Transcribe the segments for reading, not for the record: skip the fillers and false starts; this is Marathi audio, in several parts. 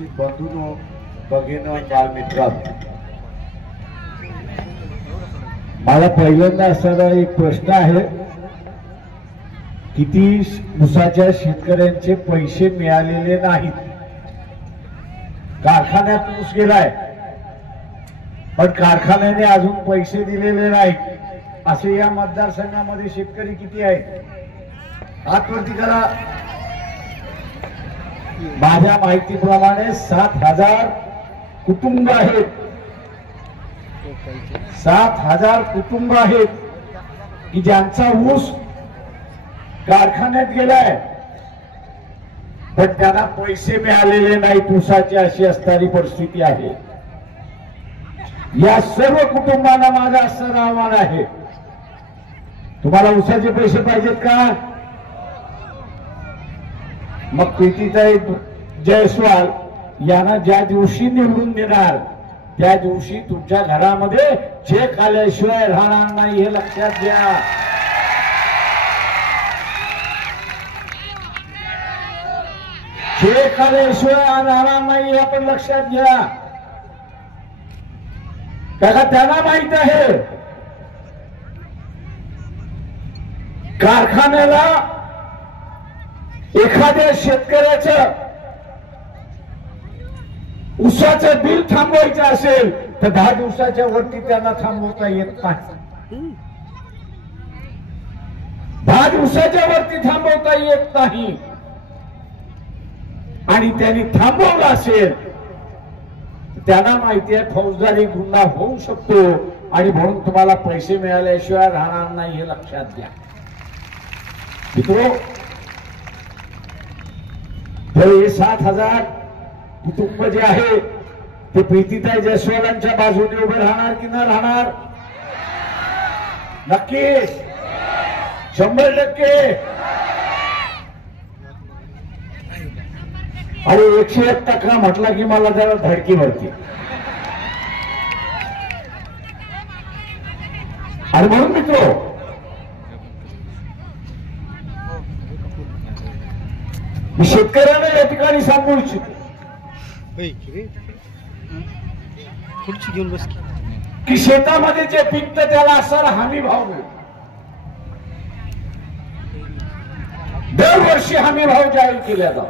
उपस्थित बंधूंनो, भगिनींनो आणि बालमित्रांनो, मला पहिल्यांदा असणारा एक प्रश्न आहे, किती ऊसाच्या शेतकऱ्यांचे पैसे मिळालेले नाहीत। कारखान्यात ऊस गेलाय पण कारखान्याने अजून पैसे दिलेले नाहीत। असे या मतदारसंघामध्ये शेतकरी किती आहेत? हात वरती करा। माझ्या माहितीप्रमाणे 7,000 कुटुंब आहेत। 7,000 कुटुंब आहेत की ज्यांचा ऊस कारखान्यात गेलाय पण त्यांना पैसे मिळालेले नाहीत ऊसाची, अशी असणारी परिस्थिती आहे। या सर्व कुटुंबांना माझं असं आव्हान आहे, तुम्हाला ऊसाचे पैसे पाहिजेत का? मग प्रीतीताई जयस्वाल यांना ज्या दिवशी निवडून देणार त्या दिवशी तुमच्या घरामध्ये चेक आल्याशिवाय राहणार नाही, हे लक्षात घ्या। चेक आल्याशिवाय राहणार नाही, हे आपण लक्षात घ्या। त्याला त्यांना माहित आहे कारखान्याला एखाद्या शेतकऱ्याचं ऊसाचं बिल थांबवायचं असेल तर 10 दिवसाच्या वरती त्यांना थांबवता येत नाही। 10 दिवसाच्या वरती थांबवता येत नाही आणि त्यांनी थांबवलं असेल त्यांना माहिती आहे फौजदारी गुन्हा होऊ शकतो आणि म्हणून तुम्हाला पैसे मिळाल्याशिवाय राहणार नाही, हे लक्षात घ्या। मित्रो, तर हे 7,000 कुटुंब जे आहे ते प्रीतीताई जयस्वालांच्या बाजूने उभे राहणार की नाही राहणार? नक्की 100%। आणि 101 टक्का म्हटला की मला जरा धडकी भरते। आणि म्हणून मित्रो, मी शेतकऱ्यांना या ठिकाणी सांगू इच्छितो की शेतामध्ये जे पिकतं त्याला असणारा हमी भाव मिळतो। दरवर्षी हमी भाव जाहीर केला जातो,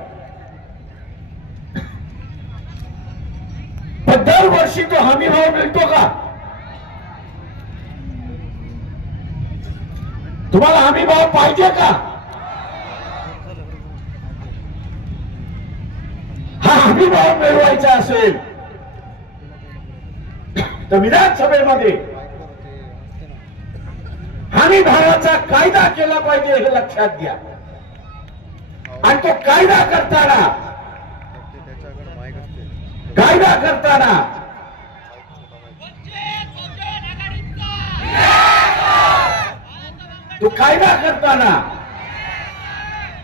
पण दरवर्षी तो हमी भाव मिळतो का? तुम्हाला हमी भाव पाहिजे का? हा हमी भाव मिळवायचा असेल तर विधानसभेमध्ये हमी भावाचा कायदा केला पाहिजे, हे लक्षात घ्या। आणि तो कायदा करताना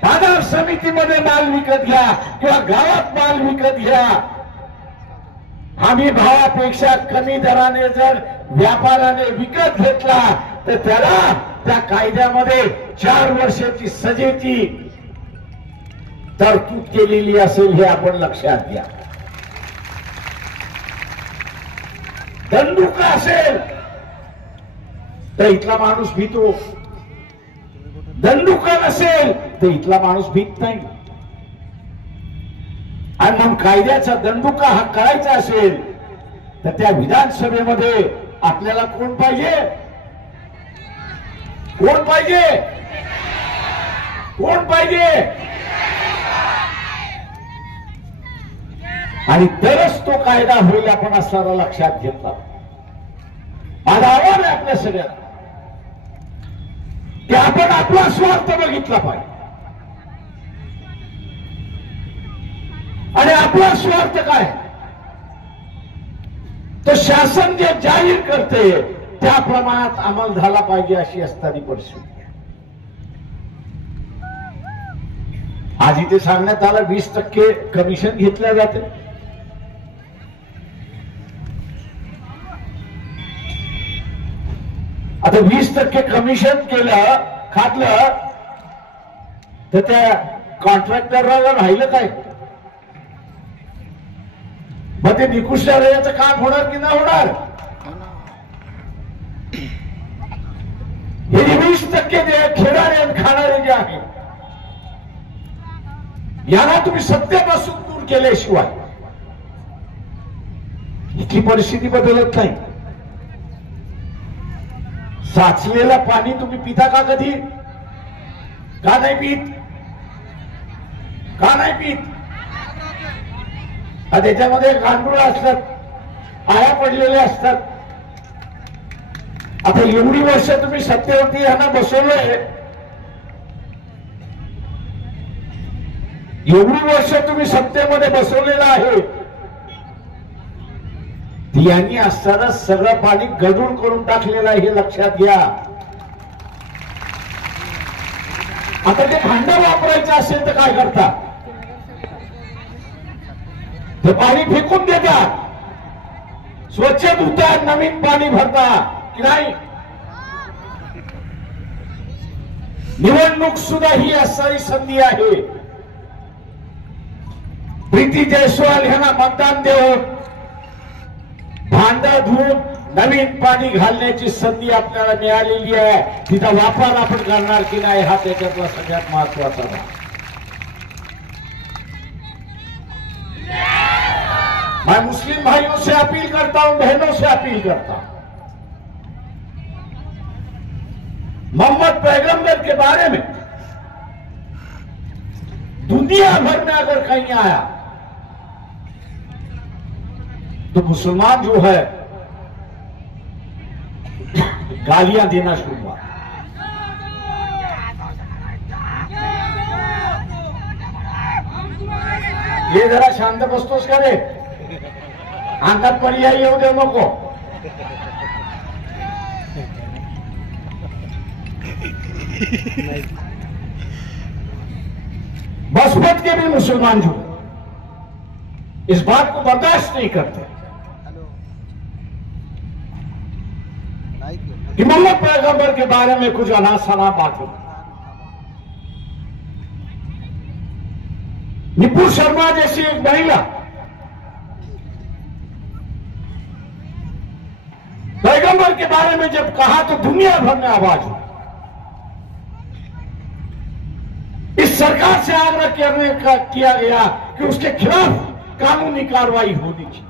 बाजार समितीमध्ये माल विकत घ्या किंवा गावात माल विकत घ्या, हमी भावापेक्षा कमी दराने जर व्यापाऱ्याने विकत घेतला तर त्याला त्या कायद्यामध्ये 4 वर्षाची सजेची तरतूद केलेली असेल, हे आपण लक्षात घ्या। दंडुका असेल तर इथला माणूस भीतो, दंडुका नसेल तर इथला माणूस भीत नाही। आणि मग कायद्याचा दंडुका हा करायचा असेल तर त्या विधानसभेमध्ये आपल्याला कोण पाहिजे? कोण पाहिजे? कोण पाहिजे? आणि तरच तो कायदा होईल, आपण असणारा लक्षात घेतला। माझं आव्हान आहे आपल्या सगळ्यांना की आपण आपला स्वार्थ बघितला पाहिजे आणि आपला स्वार्थ काय तो शासन जे जाहीर करते त्या प्रमाणात अंमल झाला पाहिजे, अशी असणारी परिस्थिती आहे। आज इथे सांगण्यात आलं 20% कमिशन घेतल्या जाते। आता 20% कमिशन केलं खातलं तर त्या कॉन्ट्रॅक्टरला राहिलं काय? मग ते निकृष्ट याचं काम होणार की नाही होणार? हे 20% जे खेळणारे आणि खाणारे जे आहे यांना तुम्ही सत्तेपासून दूर केल्याशिवाय इथली परिस्थिती बदलत नाही. साचलेलं पाणी तुम्ही पिता का कधी? का नाही पीत? का नाही पीत? त्याच्यामध्ये गांडूळ असतात, आया पडलेले असतात. आता एवढी वर्ष तुम्ही सत्तेवरती यांना बसवलंय, एवढी वर्ष तुम्ही सत्तेमध्ये बसवलेलं आहे, यांनी असताना सगळं पाणी गढूळ करून टाकलेलं आहे हे लक्षात घ्या. आता ते भांडं वापरायचं असेल तर काय करता? ते पाणी फेकून देतात, स्वच्छ धुतात, नवीन पाणी भरता की नाही? निवडणूक सुद्धा ही असारी संधी आहे. प्रीती जयस्वाल यांना मतदान देऊन भांडं धुवून नवीन पाणी घालण्याची संधी आपल्याला मिळालेली आहे. तिचा वापर आपण करणार की नाही हा त्याच्यातला सगळ्यात महत्वाचा भाग. मैं मुस्लिम भाइयों से अपील करता हूं, बहनों से अपील करता हूं, मोहम्मद पैगंबर के बारे में दुनिया भर में अगर कहीं आया तो मुसलमान जो है गालियां देना शुरू हुआ. ये जरा शांत बसतोस का रे? अंगात पर्याय येऊ देऊ नको. बसपत के भी मुसलमान जो इस बात को बर्दाश्त नहीं करते कि मोहम्मद पैगंबर के बारे में कुछ अनासना बात हो. निपुण शर्मा जैसी एक महिला पैगंबर के बारे में जब कहा तो दुनिया भर में आवाज हुई. इस सरकार से आग्रह किया गया कि उसके खिलाफ कानूनी कार्रवाई होनी चाहिए.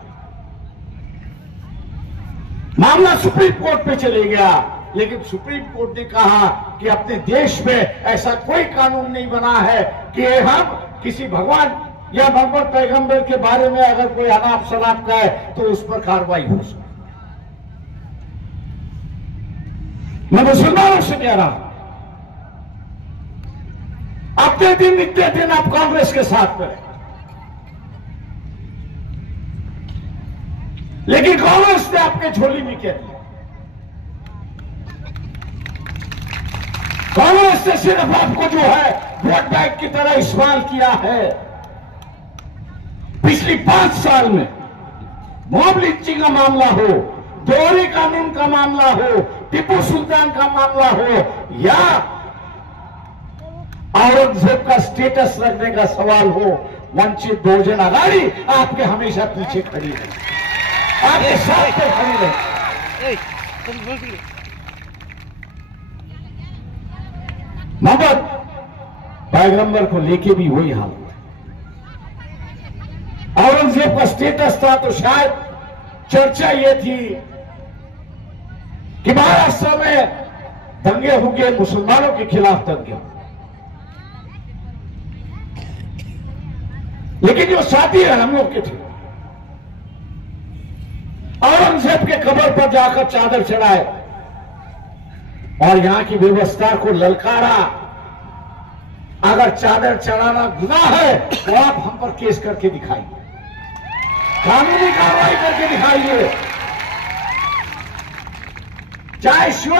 मामला सुप्रीम कोर्ट पे चले गया, लेकिन सुप्रीम कोर्ट ने कहा कि अपने देश में ऐसा कोई कानून नहीं बना है कि हम किसी भगवान या मोहम्मद पैगंबर के बारे में अगर कोई अनाप शनाप का है तो उस पर कार्रवाई हो सके. मैं मुसलमानों से कह रहा हूं, अपने दिन नित्य दिन आप कांग्रेस के साथ में रहे, लेकिन कांग्रेस ने आपके झोली में क्या दिया? कांग्रेस ने सिर्फ आपको जो है वोट बैंक की तरह इस्तेमाल किया है. पिछली 5 साल में मॉब लिंचिंग का मामला हो, दोहरे कानून का मामला हो, टीपू सुल्तान का मामला हो या औरंगजेब का स्टेटस रखने का सवाल हो, वंचित बहुजन आघाड़ी आपके हमेशा पीछे खड़ी है, आपके साथ में खड़ी रहे. मोहम्मद पैगंबर को लेके भी वही हाल हुआ. औरंगजेब का स्टेटस था तो शायद चर्चा ये थी कि महाराष्ट्र में दंगे होंगे, मुसलमानों के खिलाफ दंगे, लेकिन जो साथी है हम लोग के थे, औरंगजेब के कब्र पर जाकर चादर चढ़ाए और यहां की व्यवस्था को ललकारा. अगर चादर चढ़ाना गुनाह है तो आप हम पर केस करके दिखाइए, कानूनी कार्रवाई करके दिखाइए. चाहे शिव